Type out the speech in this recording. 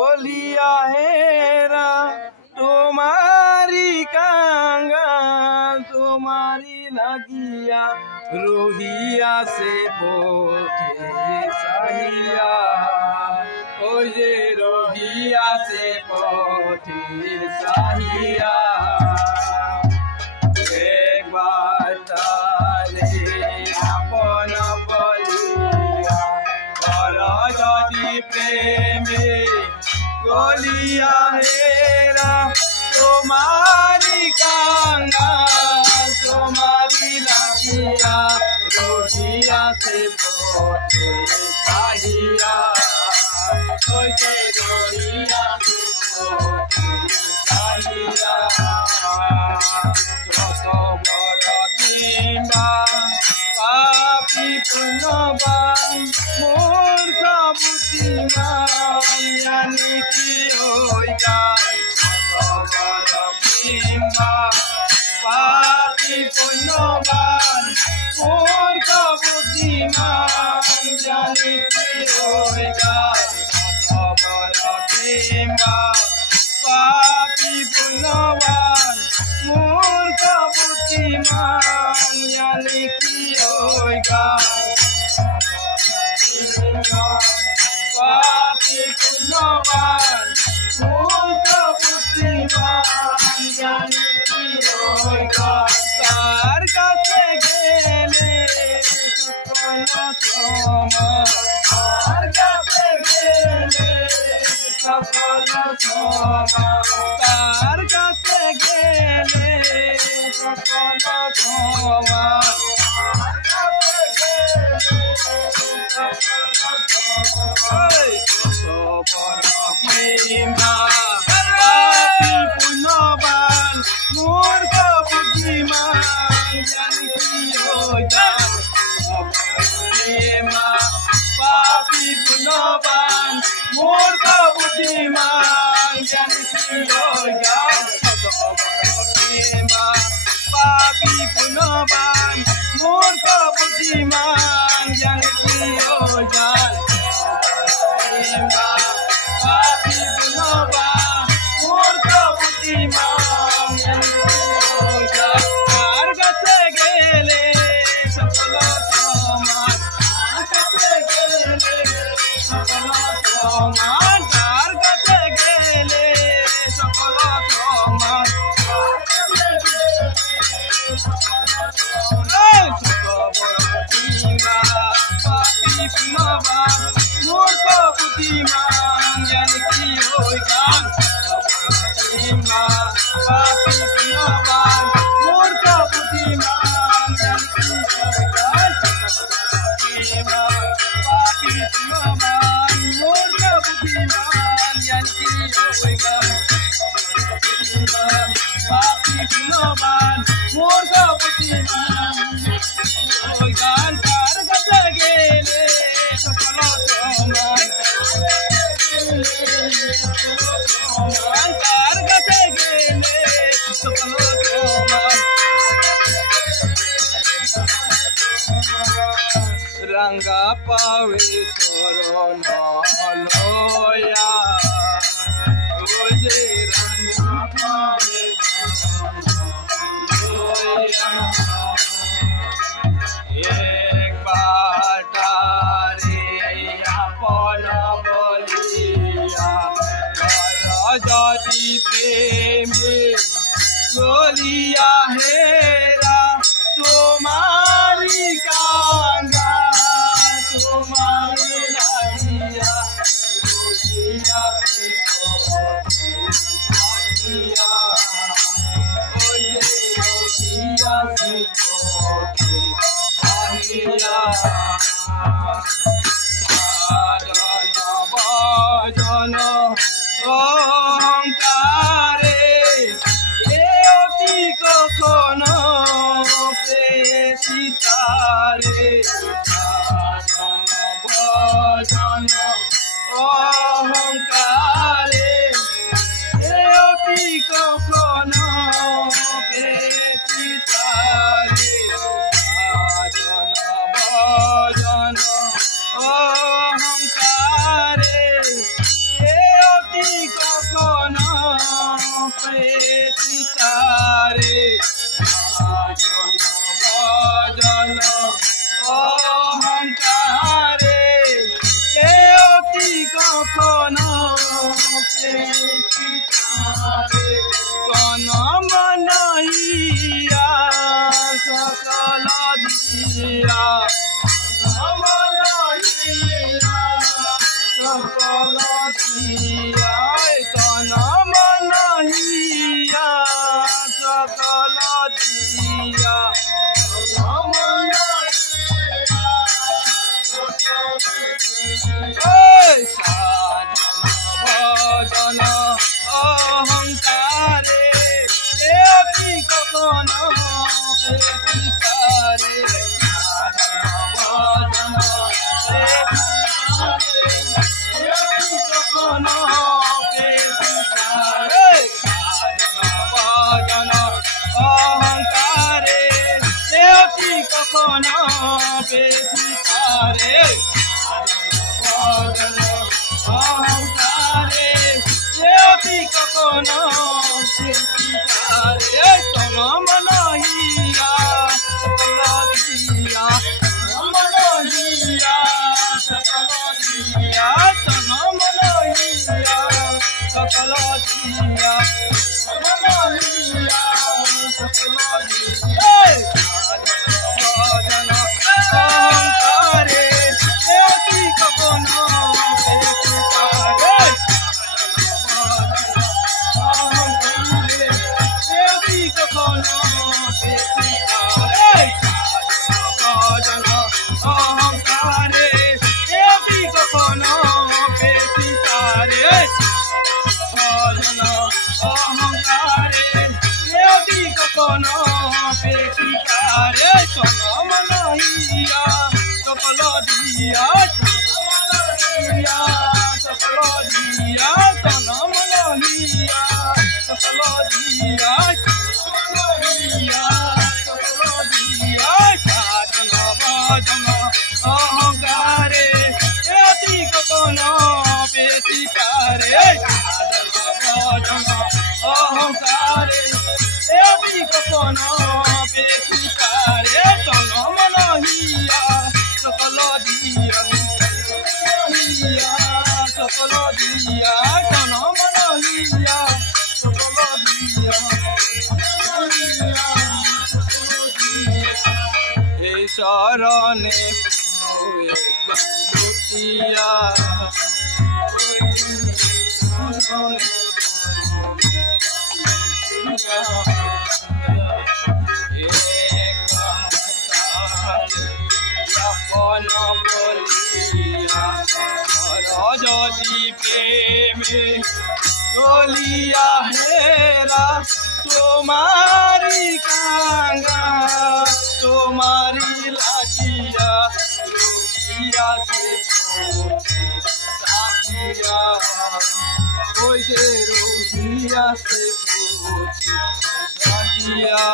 चलिया हेरा तुम्हारी कांगा तुम्हारी लगिया रोहिया से पोठे साहिया ओ ये रोहिया से पोठे साहिया एक बार तारे अपन बलिया कर जदि प्रेमे गलिया हेरा तुम्हारी कांगा तुम्हारी लगिया रोहिया से पोठे साहिया रोहिया से पोठे साहिया पापी पुण्यवान मूर्ख बुद्धिमान यानी कि होगा पापी पुण्यवान मूर्ख बुद्धिमान यानी कि होगा पापी पुण्यवान मूर्ख बुद्धिमान यानी कि होगा पापी पुण्यवान मूर्ख बुद्धिमान यानी कि होगा तार काছে গেলে সকল সমান তার কাছে গেলে সকল সমান তার কাছে গেলে সকল সমান পাপী পুণ্যবান মূর্খ বুদ্ধিমান জানি কি হোগা পাপী পুণ্যবান মূর্খ বুদ্ধিমান জানি কি হোগা পাপী পুণ্যবান মূর্খ বুদ্ধিমান জানি কি হোগা पापी पुण्यवान मूर्ख बुद्धिमान यानी होगा तार काছে গেলে সকল সমান তার কাছে গেলে সকল সমান তার কাছে গেলে সকল সমান पापी पुण्यवान मूर्ख बुद्धिमान यानी कि होगा पापी पुण्यवान मूर्ख बुद्धिमान यानी कि होगा पापी पुण्यवान मूर्ख बुद्धिमान यानी कि होगा पापी पुण्यवान मूर्ख बुद्धिमान होगा तार काছে গেলে সকল সমান তার কাছে গেলে সকল সমান रंगा पावे शरण लया ओजे रंगा पावे एक बाटारे अपन बलिया कर जदि प्रेमे गलिया हेरा तुम्हारी कांगा तुम्हारी लगिया रोहिया से पोठे साहिया रोहिया से पोठे साहिया भजन ओंकारे अति कखन सीतारे भजन अहंकारे अति कखन सीतारे भजन अहंकारे অহংকারে কি কখনো বেশিকারে ভজন কখনো বেশিকারে ভজন অহংকারে কি কখনো বেশিকারে ভজন অহংকারে কি কখনো বেশিকারে তন মন হিয়া সকল দিয়া মন হিয়া সকল দিয়া তন মন হিয়া সকল দিয়া মন হিয়া সকল দিয়া ভজন অহংকারে কি কখনো বেশিকারে কখনো বেশিকারে ভজন অহংকারে কখনো বেশিকারে ভজন অহংকারে কখনো বেশিকারে তন মন হিয়া সকল দিয়া সকল দিয়া তন মন হিয়া সকল দিয়া সাধন ভজন অহংকারে কখনো বেশিকারে সাধন ভজন অহংকারে কখনো বেশিকারে তন মন হিয়া সকল দিয়া সকল দিয়া তন মন হিয়া সকল দিয়া এই শরণে লুটিয়া যদি প্রেমে বলিয়া হেরা তোমারি কাঙ্গা তোমারি লাগিয়া রহিয়া সে সাকিয়া ওই যে রহিয়া সে সাকিয়া